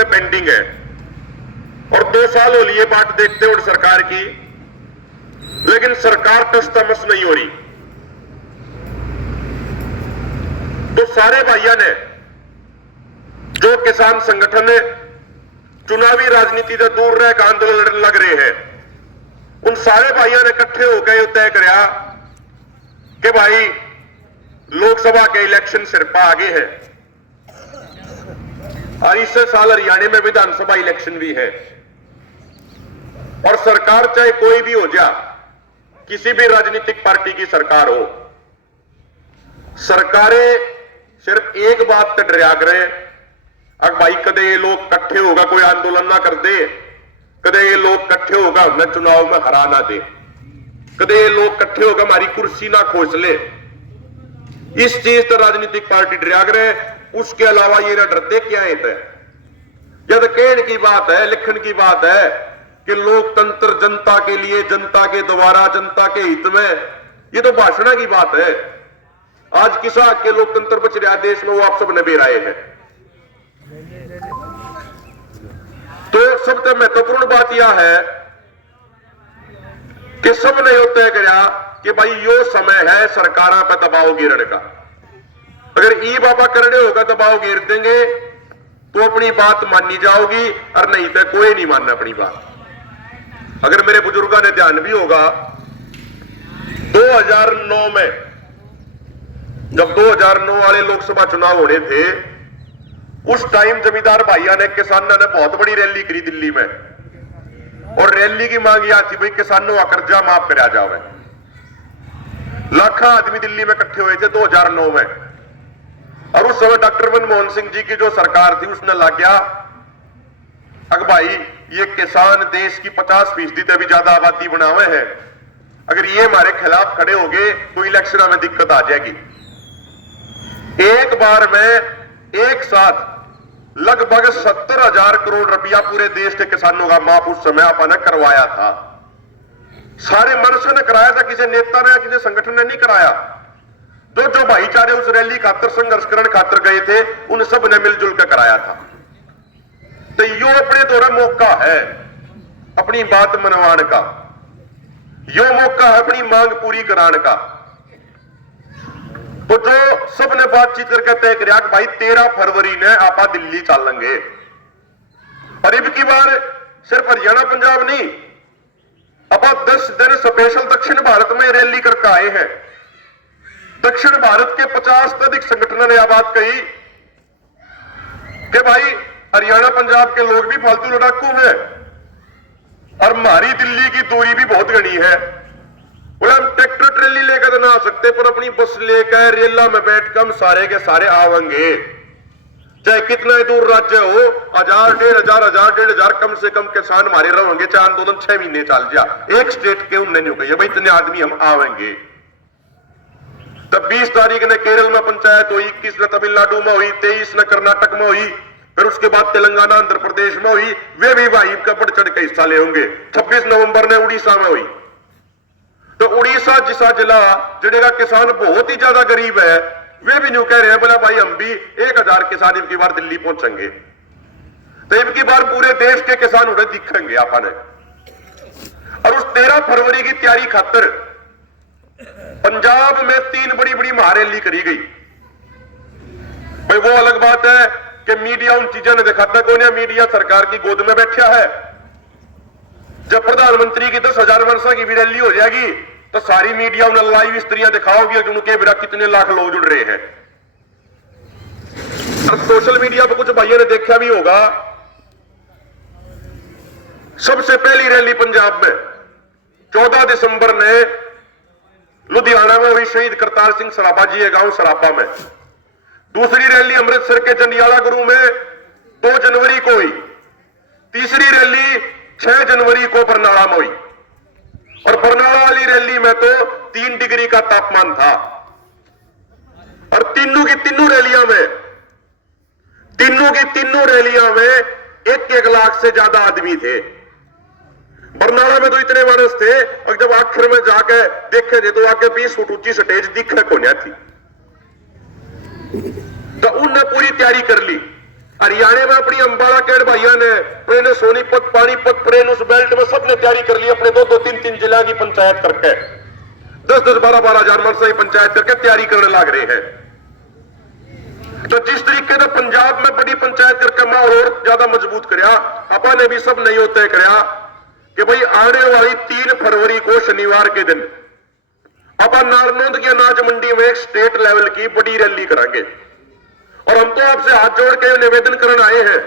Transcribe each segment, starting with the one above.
में पेंडिंग है और 2 साल हो लिए बात देखते हुए सरकार की, लेकिन सरकार तस्तमस नहीं हो रही। तो सारे भाइयों ने जो किसान संगठन ने चुनावी राजनीति से दूर रह आंदोलन लड़ने लग रहे हैं, उन सारे भाइयों ने इकट्ठे होकर तय कराया कि भाई लोकसभा के इलेक्शन सिर पर आगे है और इस साल हरियाणा में विधानसभा इलेक्शन भी है और सरकार चाहे कोई भी हो जा, किसी भी राजनीतिक पार्टी की सरकार हो, सरकारें सिर्फ एक बात पर डरा करे, अब भाई कदे ये लोग इकट्ठे होगा कोई आंदोलन ना कर दे, कदे ये लोग इकट्ठे होगा हमें चुनाव में हरा ना दे, कदे ये लोग इकट्ठे होगा हमारी कुर्सी ना खोस ले। इस चीज तो राजनीतिक पार्टी डरा रहे, उसके अलावा ये ना डरते क्या है। यदि कहने की बात है, लिखने की बात है कि लोकतंत्र जनता के लिए, जनता के द्वारा, जनता के हित में, ये तो भाषण की बात है। आज किस हक के लोकतंत्र बच रहा देश में, वो आप सब ने बेराए हैं। तो सबसे महत्वपूर्ण बात यह है कि सबने यो तय किया कि भाई यो समय है सरकारों पर दबाव गिरने का। अगर ई बाबा करने होगा दबाव गिर देंगे तो अपनी बात मानी जाओगी, और नहीं तो कोई नहीं मानना अपनी बात। अगर मेरे बुजुर्गों ने ध्यान भी होगा, 2009 में जब 2009 वाले लोकसभा चुनाव होने थे, उस टाइम जमींदार भाइयों ने, किसानों ने बहुत बड़ी रैली करी दिल्ली में, और रैली की मांग यह थी भाई किसानों का कर्जा माफ करा जावे। लाखों आदमी दिल्ली में इकट्ठे हुए थे 2009 में, और उस समय डॉक्टर मनमोहन सिंह जी की जो सरकार थी उसने ला गया, अगर भाई ये किसान देश की 50% से भी ज्यादा आबादी बनावे हैं, अगर ये हमारे खिलाफ खड़े हो गए तो इलेक्शन में दिक्कत आ जाएगी। एक बार में एक साथ लगभग 70,000 करोड़ रुपया पूरे देश के किसानों का माफ उस समय आपने करवाया था। सारे मनुष्य ने कराया था, किसी नेता ने, किसी संगठन ने नहीं कराया। जो भाईचारे उस रैली खातर, संघर्ष करने खातर गए थे, उन सब ने मिलजुल कर कराया था। तो यो अपने द्वारा मौका है अपनी बात मनवाने का, यो मौका है अपनी मांग पूरी कराने का। तो जो सबने बातचीत करके तय किया कि भाई 13 फरवरी ने आपा दिल्ली चलेंगे। और अब की बार सिर्फ हरियाणा पंजाब नहीं, आपा 10 दिन स्पेशल दक्षिण भारत में रैली करके आए हैं। दक्षिण भारत के 50 से अधिक संगठनों ने यह बात कही कि भाई हरियाणा पंजाब के लोग भी फालतू लड़ाकू हैं और हमारी दिल्ली की दूरी भी बहुत घनी है। बोले हम ट्रैक्टर ट्रेली लेकर तो ना आ सकते, पर अपनी बस लेकर रेला में बैठकर हम सारे के सारे आवेंगे, चाहे कितना ही दूर राज्य हो। 1000, 1500, 1500 कम से कम किसान हमारे रहेंगे, चाहे आंदोलन 6 महीने चल जा। एक स्टेट के उनने नहीं कही भाई इतने आदमी हम आवेंगे। तब 20 तारीख ने केरल में पंचायत हुई, 21 ने तमिलनाडु में हुई, 23 ने कर्नाटक में हुई, फिर उसके बाद तेलंगाना, आंध्र प्रदेश में हुई। वे भी भाई का बढ़ चढ़ के हिस्सा ले होंगे। 26 नवंबर ने उड़ीसा में हुई। तो उड़ीसा जिसा जिला जिनका किसान बहुत ही ज्यादा गरीब है, वे भी न्यू कह रहे हैं बोला भाई हम भी 1000 किसान इनकी बार दिल्ली पहुंचेंगे। तो इनकी बार पूरे देश के किसान उन्हें दिखेंगे आपने। और उस 13 फरवरी की तैयारी खातर पंजाब में 3 बड़ी बड़ी महारैली करी गई। भाई वो अलग बात है कि मीडिया उन चीजों ने दिखाता कौन है, मीडिया सरकार की गोद में बैठा है। जब प्रधानमंत्री की 10,000 वर्षों की भी रैली हो जाएगी तो सारी मीडिया उन्हें लाइव स्त्रियां दिखाओगी कि उनके बिना कितने लाख लोग जुड़ रहे हैं। सोशल मीडिया पर कुछ भाइयों ने देखा भी होगा, सबसे पहली रैली पंजाब में 14 दिसंबर ने लुधियाना में हुई, शहीद करतार सिंह सराभा जी है गांव सराभा में। दूसरी रैली अमृतसर के जंडियाला गुरु में 2 जनवरी को हुई। तीसरी रैली 6 जनवरी को बरनाला में हुई। और बरनाला वाली रैली में तो 3 डिग्री का तापमान था। और तीनों की तीनों रैलियां में 1-1 लाख से ज्यादा आदमी थे। बरनाला में तो इतने मानस थे, और जब आखिर में जाके देखे थे तो आगे 20 फुट ऊंची स्टेज दिखने को नहीं थी। तो उनने पूरी तैयारी कर ली। हरियाणा में अपनी अंबाला केड़ भाइयों ने इन्हें सोनीपत पानीपत प्रेन उस बेल्ट में सबने तैयारी कर ली अपने 2-2 3-3 जिला की पंचायत करके 10-10 12-12 हजार मन से पंचायत करके तैयारी करने लग रहे हैं। तो जिस तरीके से पंजाब में बड़ी पंचायत करके माहौल और ज्यादा मजबूत कराया, अपन ने भी सब नहीं होते कराया कि भाई आने वाली 3 फरवरी को शनिवार के दिन अपन नारनौंद की अनाज मंडी में एक स्टेट लेवल की बड़ी रैली करांगे। और हम तो आपसे हाथ जोड़ के निवेदन करने आए हैं,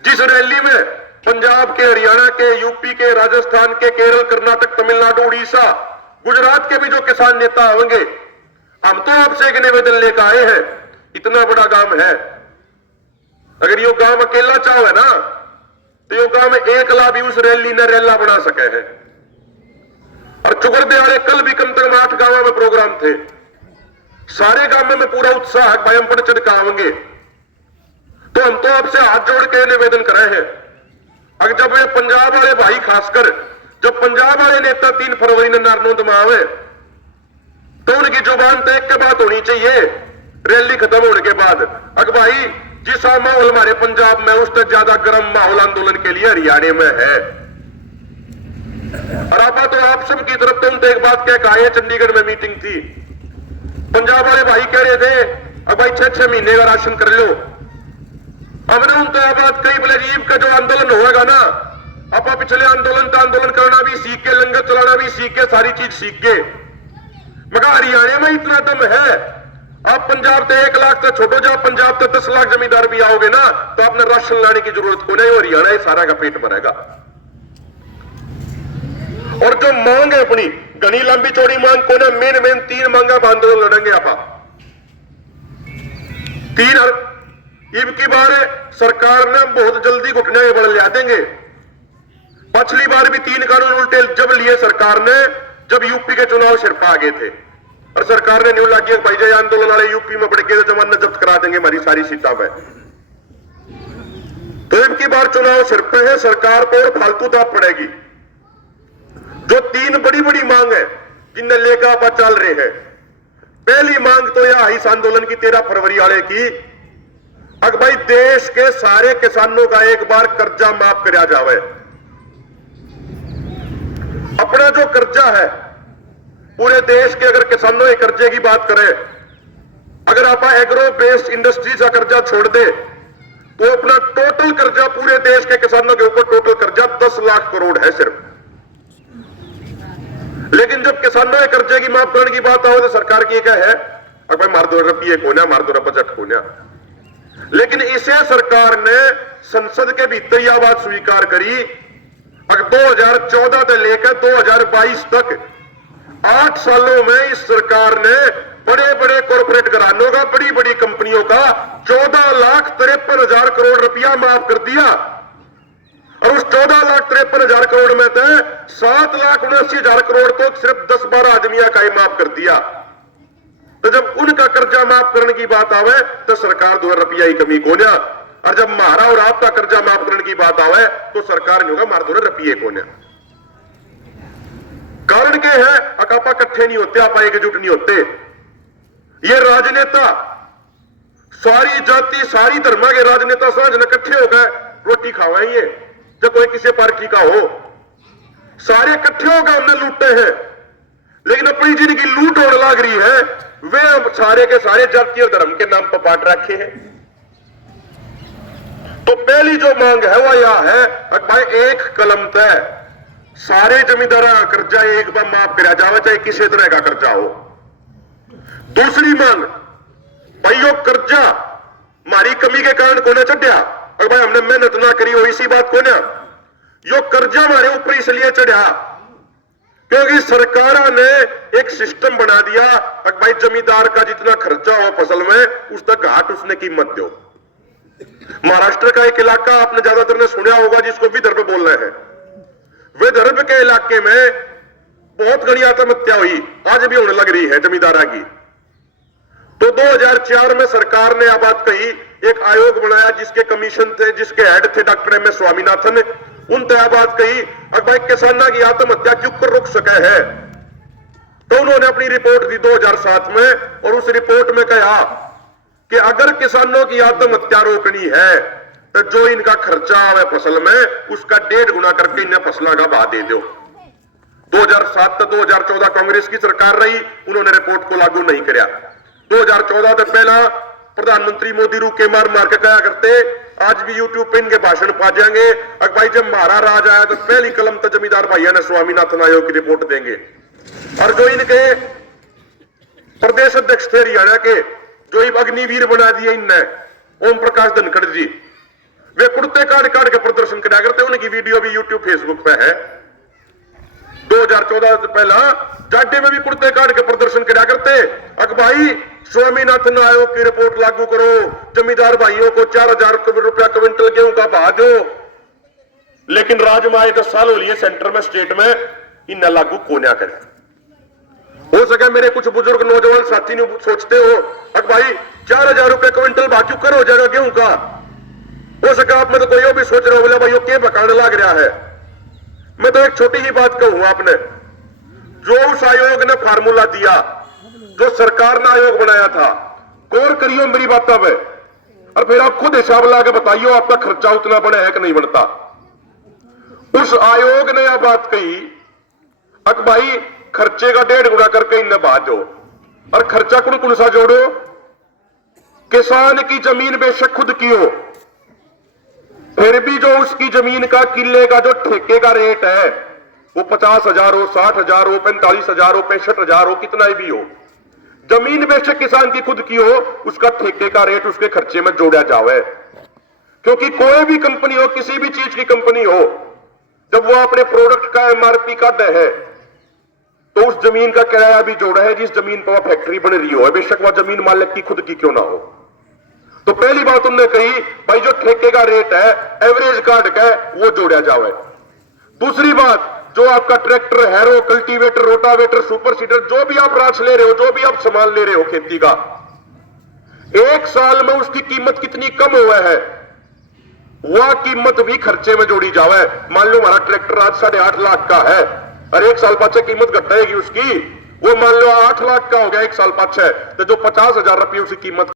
जिस रैली में पंजाब के, हरियाणा के, यूपी के, राजस्थान के, केरल, कर्नाटक, तमिलनाडु, उड़ीसा, गुजरात के भी जो किसान नेता होंगे, हम तो आपसे एक निवेदन लेकर आए हैं। इतना बड़ा गांव है, अगर यो गांव अकेला चाहो है ना तो यो गांव में एक ला भी उस रैली ने रैला बना सके है। और चुगरदे वाले कल भी कम तक 8 गांवों में प्रोग्राम थे, सारे गांव में पूरा उत्साह भाई हम पर चढ़कावेंगे। तो हम तो आपसे हाथ जोड़ के निवेदन कर रहे हैं, अगर जब ये पंजाब वाले भाई खासकर जब पंजाब वाले नेता 3 फरवरी ने नारनौंद में आवे तो उनकी जुबान तो एक के बात होनी चाहिए रैली खत्म होने के बाद, अगर भाई जिस माहौल हमारे पंजाब में उससे ज्यादा गर्म माहौल आंदोलन के लिए हरियाणा में है। और आपा तो आप सब की तरफ तो एक बात कह के आए, चंडीगढ़ में मीटिंग थी, पंजाब वाले भाई कह रहे थे अब भाई 6-6 महीने का राशन कर लो। हमने उनका यह बात कही, बोले जीव का जो आंदोलन होगा ना, आपा पिछले आंदोलन करना भी सीख के, लंगर चलाना भी सीख के, सारी चीज सीख के, मगर हरियाणा में इतना दम है। आप पंजाब से 1 लाख से छोटो जाओ, पंजाब से 10 लाख जमींदार भी आओगे ना तो आपने राशन लाने की जरूरत को नहीं, हरियाणा ही सारा का पेट भरेगा। और जो मांग है अपनी घनी लंबी चौड़ी मांग को ना, मेन 3 मांगा आंदोलन लड़ेंगे आप 3। इब की बार सरकार ने बहुत जल्दी घुटने बढ़ लिया देंगे। पिछली बार भी 3 कानून उल्टे जब लिए सरकार ने, जब यूपी के चुनाव सिर पर आ गए थे और सरकार ने न्यू लागी भाई जय आंदोलन वाले यूपी में बढ़ के जमानत जब्त करा देंगे हमारी सारी सीटा में। तो इब की बार चुनाव सिर पे है, सरकार को और फालतू दाब पड़ेगी। जो 3 बड़ी मांग है जिन्हें लेकर आप चल रहे हैं, पहली मांग तो यह इस आंदोलन की 13 फरवरी वाले की, अगर भाई देश के सारे किसानों का एक बार कर्जा माफ कराया जावे। अपना जो कर्जा है पूरे देश के, अगर किसानों के कर्जे की बात करें, अगर आप एग्रो बेस्ड इंडस्ट्री का कर्जा छोड़ दे तो अपना टोटल कर्जा पूरे देश के किसानों के ऊपर टोटल कर्जा 10 लाख करोड़ है सिर्फ। लेकिन जब किसानों के कर्जे की माफ करने की बात आओ तो सरकार की क्या है, अब भाई मार दो रुपये कोना, मार दो बजट कोना। लेकिन इसे सरकार ने संसद के भीतर यह बात स्वीकार करी, अगर 2014 से लेकर 2022 तक 8 सालों में इस सरकार ने बड़े बड़े कॉर्पोरेट घरानों का, बड़ी बड़ी कंपनियों का 14,53,000 करोड़ रुपया माफ कर दिया। और उस 14,53,000 करोड़ में से 7,79,000 करोड़ तो सिर्फ 10-12 आदमियों का ही माफ कर दिया। तो जब उनका कर्जा माफ करने की बात आवे तो सरकार 2 रुपया ही कमी कोन्या, और जब महारा और आपका कर्जा माफ करने की बात आवे तो सरकार नहीं होगा मार 2 रुपये कोन्या। कारण क्या है, अकापा इकट्ठे नहीं होते, आप एकजुट नहीं होते। ये राजनेता, सारी जाति सारी धर्म के राजनेता साझ ने इकट्ठे होकर रोटी खावाएंगे, जब कोई किसी पार्टी का हो, सारे इकट्ठे होकर उन्हें लूटते हैं। लेकिन अपनी जिनकी लूट होने लग रही है वे सारे के सारे जाति और धर्म के नाम पर बांट रखे हैं। तो पहली जो मांग है वह यह है, भाई एक कलम तय सारे जमींदार का कर्जा एक बार माफ कराया जाए, चाहे किसी तरह का कर्जा हो। दूसरी मांग, भाई यो कर्जा हमारी कमी के कारण को ना चढ़िया, और भाई हमने मेहनत ना करी हो इसी बात को ना, यो कर्जा हमारे ऊपर इसलिए चढ़िया क्योंकि सरकार ने एक सिस्टम बना दिया, भाई जमींदार का जितना खर्चा हो फसल में उस तक घाट उसने कीमत दो। महाराष्ट्र का एक इलाका आपने ज्यादातर ने सुना होगा जिसको विदर्भ बोल रहे हैं। विदर्भ के इलाके में बहुत घनी आत्महत्या हुई, आज भी होने लग रही है जमींदारा की। तो 2004 में सरकार ने यह बात कही, एक आयोग बनाया जिसके कमीशन थे, जिसके हेड थे डॉक्टर एम एस स्वामीनाथन, उन तय बात कही अब भाई किसाना की आत्महत्या क्यों कर रुक सके है। तो उन्होंने अपनी रिपोर्ट दी 2007 में, और उस रिपोर्ट में कहा कि अगर किसानों की आत्महत्या रोकनी है तो जो इनका खर्चा आवे फसल में उसका 1.5 गुना करके इन्हें फसलों का भाव दे दो। 2007 से 2014 कांग्रेस की सरकार रही, उन्होंने रिपोर्ट को लागू नहीं किया। 2014 से पहला प्रधानमंत्री मोदी रूके मार मार के कहा करते, आज भी यूट्यूब पे इनके भाषण पा जाएंगे, अगर भाई जब हमारा राज आया तो पहली कलम तो जमींदार भाइयों ने स्वामीनाथन आयोग की रिपोर्ट देंगे। और जो इनके प्रदेश अध्यक्ष थे हरियाणा के, जो अग्निवीर बना दिए इनने, ओम प्रकाश धनखड़ जी, वे कुर्ते काट काट के प्रदर्शन कराया करते, उनकी वीडियो भी यूट्यूब फेसबुक पे है। 2014 से पहला जाडे में भी कुर्ते काट के प्रदर्शन कराया करते, अक भाई स्वामीनाथन आयोग की रिपोर्ट लागू करो, जमींदार भाइयों को 4000 रुपया क्विंटल गेहूं का भाव दो। लेकिन राज में आए 10 साल हो लिए सेंटर में, स्टेट में, इन लागू को ना करे। हो सके मेरे कुछ बुजुर्ग नौजवान साथी ने सोचते हो, अक भाई 4000 रुपये क्विंटल भाव क्यों कर हो जाएगा गेहूं का। हो सके आप में तो कोई भी सोच रहे हो, बोला भाई क्या बकाने लग रहा है। मैं तो एक छोटी ही बात कहूं, आपने जो उस आयोग ने फार्मूला दिया, जो सरकार ने आयोग बनाया था, गौर करियो मेरी बातों पे, और फिर आप खुद हिसाब ला के बताइए आपका खर्चा उतना बना है कि नहीं बनता। उस आयोग ने यह बात कही, अक भाई खर्चे का 1.5 गुना करके इन्हें बात दो। और खर्चा कौन कौन सा जोड़ो, किसान की जमीन बेशक खुद की हो, फिर भी जो उसकी जमीन का किले का जो ठेके का रेट है वो 50,000 हो, 60,000 हो, 45,000 हो, 65,000 हो, कितना भी हो, जमीन बेशक किसान की खुद की हो, उसका ठेके का रेट उसके खर्चे में जोड़ा जावे। क्योंकि कोई भी कंपनी हो, किसी भी चीज की कंपनी हो, जब वो अपने प्रोडक्ट का एमआरपी काटता है तो उस जमीन का किराया भी जोड़ा है जिस जमीन पर वह फैक्ट्री बन रही हो, बेशक वह जमीन मालिक की खुद की क्यों ना हो। तो पहली बात उन्होंने कही, भाई जो ठेके का रेट है एवरेज काट का वो जोड़ा जावे। दूसरी बात, जो आपका tractor, harrow, cultivator, rotavator, super seeder, जो भी आप राछ ले रहे हो, जो भी आप सामान ले रहे हो खेती का, एक साल में उसकी कीमत कितनी कम हुआ है वह कीमत भी खर्चे में जोड़ी जावे। मान लो हमारा ट्रैक्टर आज 8.5 लाख का है और एक साल पाछे कीमत घटेगी उसकी, वो मान लो 8 लाख का हो गया एक साल पाछे, तो जो 50,000 रुपये उसकी कीमत